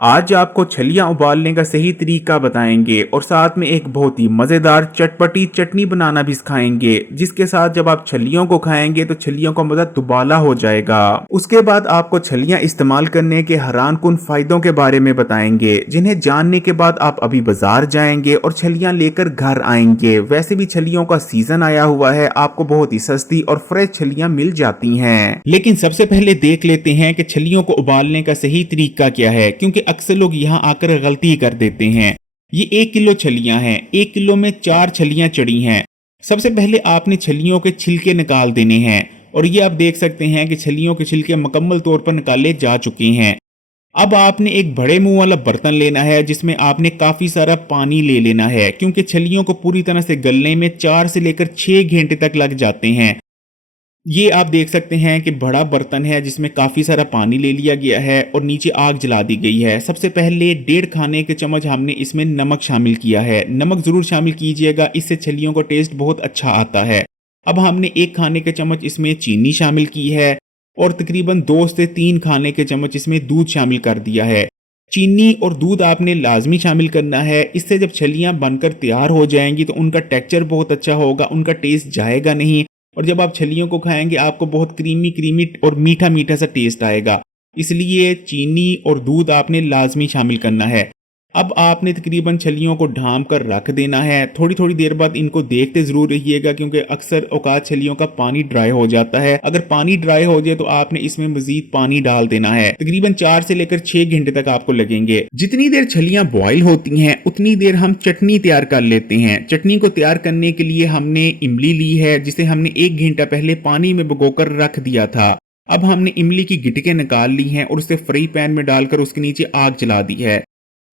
आज आपको छलियां उबालने का सही तरीका बताएंगे और साथ में एक बहुत ही मजेदार चटपटी चटनी बनाना भी सिखाएंगे, जिसके साथ जब आप छलियों को खाएंगे तो छलियों का मजा दुबाला हो जाएगा। उसके बाद आपको छलियां इस्तेमाल करने के हैरान कुन फायदों के बारे में बताएंगे, जिन्हें जानने के बाद आप अभी बाजार जाएंगे और छलियां लेकर घर आएंगे। वैसे भी छलियों का सीजन आया हुआ है, आपको बहुत ही सस्ती और फ्रेश छलियां मिल जाती हैं। लेकिन सबसे पहले देख लेते हैं कि छलियों को उबालने का सही तरीका क्या है, क्योंकि अक्सर लोग यहाँ आकर गलती कर देते हैं। ये 1 किलो छलियां हैं, 1 किलो में 4 छलियां चढ़ी हैं। सबसे पहले आपने छलियों के छिलके निकाल देने हैं और ये आप देख सकते हैं कि छलियों के छिलके मुकम्मल तौर पर निकाले जा चुके हैं। अब आपने एक बड़े मुंह वाला बर्तन लेना है, जिसमें आपने काफी सारा पानी ले लेना है, क्योंकि छलियों को पूरी तरह से गलने में 4 से लेकर 6 घंटे तक लग जाते हैं। ये आप देख सकते हैं कि बड़ा बर्तन है जिसमें काफ़ी सारा पानी ले लिया गया है और नीचे आग जला दी गई है। सबसे पहले 1.5 खाने के चम्मच हमने इसमें नमक शामिल किया है। नमक ज़रूर शामिल कीजिएगा, इससे छलियों का टेस्ट बहुत अच्छा आता है। अब हमने 1 खाने के चम्मच इसमें चीनी शामिल की है और तकरीबन 2 से 3 खाने के चम्मच इसमें दूध शामिल कर दिया है। चीनी और दूध आपने लाजमी शामिल करना है, इससे जब छलियाँ बनकर तैयार हो जाएंगी तो उनका टेक्सचर बहुत अच्छा होगा, उनका टेस्ट जाएगा नहीं और जब आप छलियों को खाएंगे आपको बहुत क्रीमी क्रीमी और मीठा मीठा सा टेस्ट आएगा। इसलिए चीनी और दूध आपने लाजमी शामिल करना है। अब आपने तकरीबन छलियों को ढाम कर रख देना है। थोड़ी थोड़ी देर बाद इनको देखते जरूर रहिएगा, क्योंकि अक्सर औकात छलियों का पानी ड्राई हो जाता है। अगर पानी ड्राई हो जाए तो आपने इसमें मजीद पानी डाल देना है। तकरीबन 4 से लेकर 6 घंटे तक आपको लगेंगे। जितनी देर छलियां बॉईल होती हैं उतनी देर हम चटनी तैयार कर लेते हैं। चटनी को तैयार करने के लिए हमने इमली ली है, जिसे हमने 1 घंटा पहले पानी में भिगोकर रख दिया था। अब हमने इमली की गिटकें निकाल ली हैं और उसे फ्राई पैन में डालकर उसके नीचे आग जला दी है।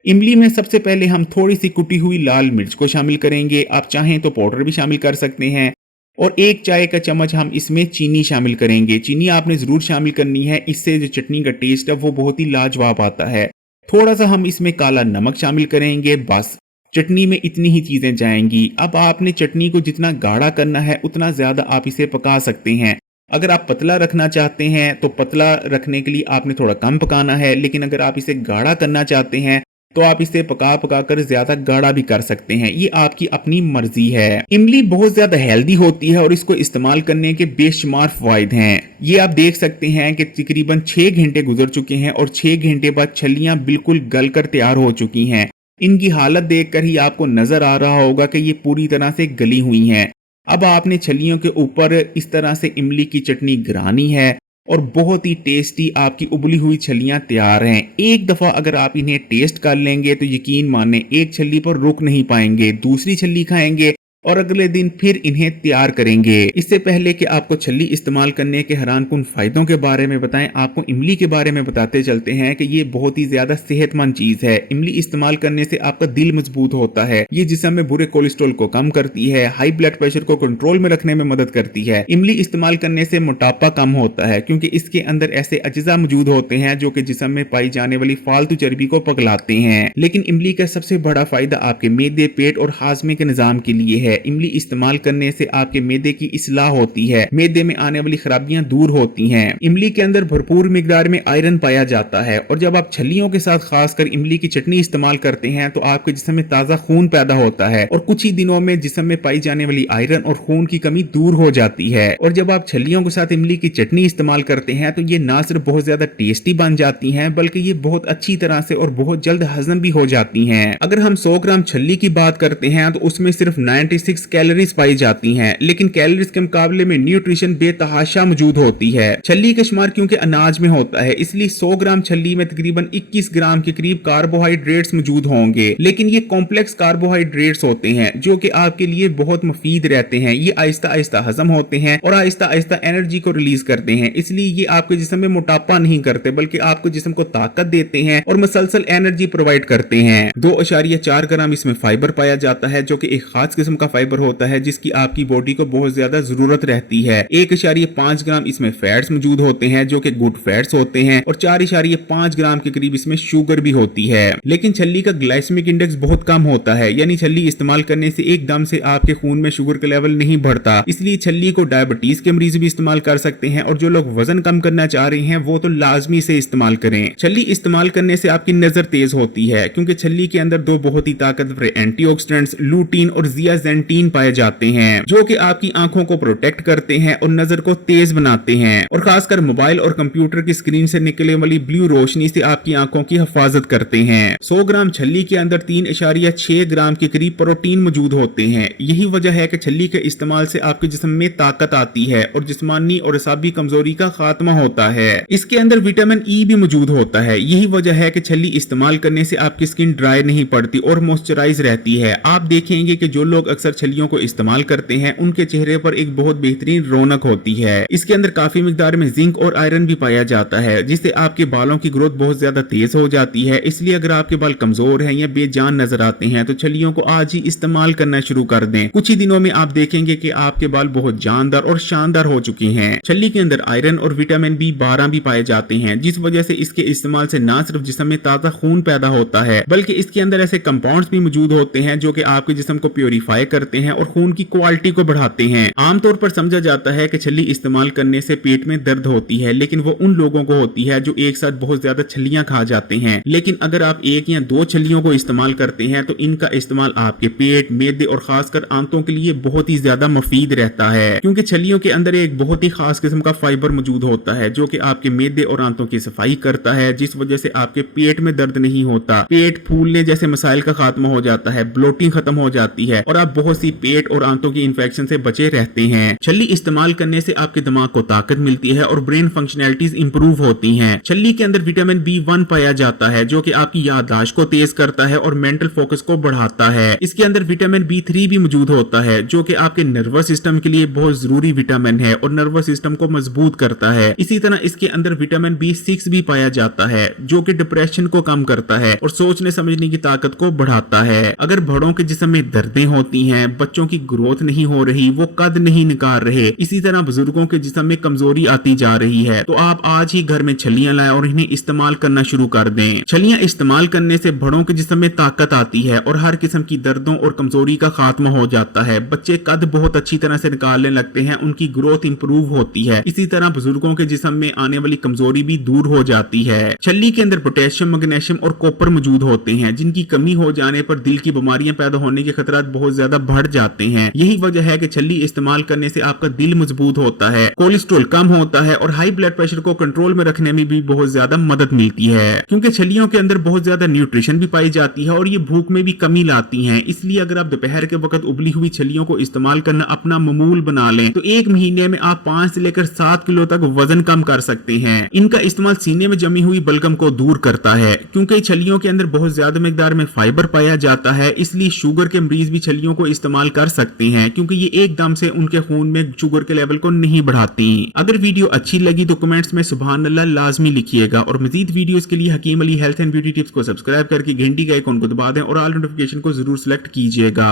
इमली में सबसे पहले हम थोड़ी सी कुटी हुई लाल मिर्च को शामिल करेंगे, आप चाहें तो पाउडर भी शामिल कर सकते हैं। और 1 चाय का चम्मच हम इसमें चीनी शामिल करेंगे। चीनी आपने ज़रूर शामिल करनी है, इससे जो चटनी का टेस्ट है वो बहुत ही लाजवाब आता है। थोड़ा सा हम इसमें काला नमक शामिल करेंगे, बस चटनी में इतनी ही चीज़ें जाएंगी। अब आपने चटनी को जितना गाढ़ा करना है उतना ज़्यादा आप इसे पका सकते हैं। अगर आप पतला रखना चाहते हैं तो पतला रखने के लिए आपने थोड़ा कम पकाना है, लेकिन अगर आप इसे गाढ़ा करना चाहते हैं तो आप इसे पका पका कर ज्यादा गाढ़ा भी कर सकते हैं। ये आपकी अपनी मर्जी है। इमली बहुत ज्यादा हेल्दी होती है और इसको इस्तेमाल करने के बेशुमार फायदे हैं। ये आप देख सकते हैं कि तकरीबन 6 घंटे गुजर चुके हैं और 6 घंटे बाद छलियां बिल्कुल गल कर तैयार हो चुकी हैं। इनकी हालत देखकर ही आपको नजर आ रहा होगा कि ये पूरी तरह से गली हुई हैं। अब आपने छलियों के ऊपर इस तरह से इमली की चटनी गिरानी है और बहुत ही टेस्टी आपकी उबली हुई छलियां तैयार हैं। एक दफ़ा अगर आप इन्हें टेस्ट कर लेंगे तो यकीन माने एक छली पर रुक नहीं पाएंगे, दूसरी छली खाएंगे और अगले दिन फिर इन्हें तैयार करेंगे। इससे पहले कि आपको छली इस्तेमाल करने के हैरान कुन फायदों के बारे में बताएं, आपको इमली के बारे में बताते चलते हैं कि ये बहुत ही ज्यादा सेहतमंद चीज है। इमली इस्तेमाल करने से आपका दिल मजबूत होता है, ये जिस्म में बुरे कोलेस्ट्रॉल को कम करती है, हाई ब्लड प्रेशर को कंट्रोल में रखने में मदद करती है। इमली इस्तेमाल करने से मोटापा कम होता है, क्योंकि इसके अंदर ऐसे अज्जा मौजूद होते हैं जो कि जिस्म में पाई जाने वाली फालतू चर्बी को पगलाते हैं। लेकिन इमली का सबसे बड़ा फायदा आपके मैदे, पेट और हाजमे के निजाम के लिए है। इमली इस्तेमाल करने से आपके मैदे की इस्लाह होती है, मैदे में आने वाली खराबियां दूर होती हैं। इमली के अंदर भरपूर मिकदार में आयरन पाया जाता है और जब आप छलियों के साथ खासकर इमली की चटनी इस्तेमाल करते हैं तो आपके जिस्म में ताजा खून पैदा होता है और कुछ ही दिनों में जिस्म में पाई जाने वाली आयरन और खून की कमी दूर हो जाती है। और जब आप छलियों के साथ इमली की चटनी इस्तेमाल करते हैं तो ये ना सिर्फ बहुत ज्यादा टेस्टी बन जाती हैं, बल्कि ये बहुत अच्छी तरह से और बहुत जल्द हजम भी हो जाती हैं। अगर हम 100 ग्राम छली की बात करते हैं तो उसमें सिर्फ 96 कैलोरीज पाई जाती हैं, लेकिन कैलोरीज के मुकाबले में न्यूट्रिशन बेतहाशा मौजूद होती है। छली का शुमार क्योंकि अनाज में होता है, इसलिए 100 ग्राम छली में तकरीबन 21 ग्राम के करीब कार्बोहाइड्रेट्स मौजूद होंगे। लेकिन ये कॉम्प्लेक्स कार्बोहाइड्रेट्स होते हैं जो कि आपके लिए बहुत मुफीद रहते हैं। ये आहिस्ता आहिस्ता हजम होते हैं और आहिस्ता आहिस्ता एनर्जी को रिलीज करते हैं, इसलिए ये आपके जिस्म में मोटापा नहीं करते, बल्कि आपके जिस्म को ताकत देते हैं और मसलसल एनर्जी प्रोवाइड करते हैं। 2.4 ग्राम इसमें फाइबर पाया जाता है जो कि एक खास किस्म का फाइबर होता है जिसकी आपकी बॉडी को बहुत ज्यादा जरूरत रहती है। 1.5 ग्राम इसमें फैट्स मौजूद होते हैं जो कि गुड फैट्स होते हैं और 4.5 ग्राम के करीब इसमें शुगर भी होती है। लेकिन छल्ली का ग्लाइसेमिक इंडेक्स बहुत कम होता है, यानी छल्ली इस्तेमाल करने से एकदम से आपके खून में शुगर का लेवल नहीं बढ़ता। इसलिए छल्ली को डायबिटीज के मरीज भी इस्तेमाल कर सकते हैं और जो लोग वजन कम करना चाह रहे हैं वो तो लाजमी से इस्तेमाल करें। छल्ली इस्तेमाल करने से आपकी नजर तेज होती है क्योंकि छल्ली के अंदर दो बहुत ही ताकतवर एंटीऑक्सीडेंट्स लूटीन और जियाजेंटीन पाए जाते हैं जो कि आपकी आंखों को प्रोटेक्ट करते हैं और नजर को तेज बनाते हैं और खासकर मोबाइल और कंप्यूटर की स्क्रीन से निकलने वाली ब्लू रोशनी से आपकी आंखों की हिफाजत करते हैं। 100 ग्राम छल्ली के अंदर 3.6 ग्राम के करीब प्रोटीन मौजूद होते हैं। यही वजह है कि छल्ली के इस्तेमाल से आपके जिस्म में ताकत आती है और जिस्मानी और असाबी कमजोरी का खात्मा होता है। इसके अंदर विटामिन ई भी मौजूद होता है। यही वजह है कि छल्ली इस्तेमाल करने से आपकी स्किन ड्राई नहीं पड़ती और मॉइस्चराइज रहती है। आप देखेंगे कि जो लोग अक्सर छल्लियों को इस्तेमाल करते हैं उनके चेहरे पर एक बहुत बेहतरीन रौनक होती है। इसके अंदर काफी मिकदार में जिंक और आयरन भी पाया जाता है जिससे आपके बालों की ग्रोथ बहुत ज्यादा तेज हो जाती है। इसलिए अगर आपके बाल कमजोर हैं या बेजान नजर आते हैं तो छल्लियों को आज ही इस्तेमाल करना शुरू कर दें। कुछ ही दिनों में आप देखेंगे कि आपके बाल बहुत जानदार और शानदार हो चुके हैं। छल्ली के अंदर आयरन और विटामिन B12 भी पाए जाते हैं जिस वजह से इसके इस्तेमाल से न सिर्फ जिस्म में ताजा खून पैदा होता है बल्कि इसके अंदर ऐसे कंपाउंड्स भी मौजूद होते हैं जो कि आपके जिस्म को प्योरीफाई करते हैं और खून की क्वालिटी को बढ़ाते हैं। आमतौर पर समझा जाता है कि छल्ली इस्तेमाल करने से पेट में दर्द होती है, लेकिन वो उन लोगों को होती है जो एक साथ बहुत ज्यादा छल्लियां खा जाते हैं। लेकिन अगर आप 1 या 2 छल्लियों को इस्तेमाल करते हैं तो इनका इस्तेमाल आपके पेट, मैदे और खासकर आंतों के लिए बहुत ही ज्यादा मुफीद रहता है क्योंकि छल्लियों के अंदर एक बहुत ही खास किस्म का फाइबर मौजूद होता है जो कि आपके मैदे और आंतों की सफाई करता है जिस वजह से आपके पेट में दर्द नहीं होता, पेट फूलने जैसे मसाइल का खात्मा हो जाता है, ब्लोटिंग खत्म हो जाती है और आप बहुत सी पेट और आंतों की इन्फेक्शन से बचे रहते हैं। छल्ली इस्तेमाल करने से आपके दिमाग को ताकत मिलती है और ब्रेन फंक्शनैलिटीज इंप्रूव होती हैं। छल्ली के अंदर विटामिन B1 पाया जाता है जो कि आपकी याददाश्त को तेज करता है और मेंटल फोकस को बढ़ाता है। इसके अंदर विटामिन B3 भी मौजूद होता है जो कि आपके नर्वस सिस्टम के लिए बहुत जरूरी विटामिन है और नर्वस सिस्टम को मजबूत करता है। इसी तरह इसके अंदर विटामिन B6 भी पाया जाता है जो कि डिप्रेशन को कम करता है और सोचने समझने की ताकत को बढ़ाता है। अगर बड़ों के जिस्म में दर्दें होती हैं, बच्चों की ग्रोथ नहीं हो रही, वो कद नहीं निकाल रहे, इसी तरह बुजुर्गों के जिस्म में कमजोरी आती जा रही है तो आप आज ही घर में छल्लियां लाएं और इन्हें इस्तेमाल करना शुरू कर दें। छल्लियां इस्तेमाल करने से बड़ों के जिस्म में ताकत आती है और हर किस्म की दर्दों और कमजोरी का खात्मा हो जाता है। बच्चे कद बहुत अच्छी तरह से निकालने लगते हैं, उनकी ग्रोथ इंप्रूव होती है। इसी तरह बुजुर्गों के जिस्म में आने वाली कमजोरी भी दूर हो जाती है। छल्ली के अंदर पोटेशियम, मैग्नीशियम और कॉपर मौजूद होते हैं जिनकी कमी हो जाने पर दिल की बीमारियां पैदा होने के खतरात बहुत ज्यादा बढ़ जाते हैं। यही वजह है कि छल्ली इस्तेमाल करने से आपका दिल मजबूत होता है, कोलेस्ट्रॉल कम होता है और हाई ब्लड प्रेशर को कंट्रोल में रखने में भी बहुत ज्यादा मदद मिलती है क्योंकि छल्लियों के अंदर बहुत ज्यादा न्यूट्रिशन भी पाई जाती है और ये भूख में भी कमी लाती हैं। इसलिए अगर आप दोपहर के वक्त उबली हुई छल्लियों को इस्तेमाल करना अपना मामूल बना लें तो 1 महीने में आप 5 से लेकर 7 किलो तक वजन कम कर सकते हैं। इनका इस्तेमाल सीने में जमी हुई बलगम को दूर करता है क्योंकि छल्लियों के अंदर बहुत ज्यादा मिकदार में फाइबर पाया जाता है। इसलिए शुगर के मरीज भी छल्लियों को इस्तेमाल कर सकते हैं क्योंकि ये एकदम से उनके खून में शुगर के लेवल को नहीं बढ़ाती। अगर वीडियो अच्छी लगी तो कमेंट्स में सुभान अल्लाह लाजमी लिखिएगा और मजीद वीडियोस के लिए Hakeem Ali health and beauty tips को सब्सक्राइब करके घंटी के आइकॉन को दबा दें और ऑल नोटिफिकेशन को जरूर सिलेक्ट कीजिएगा।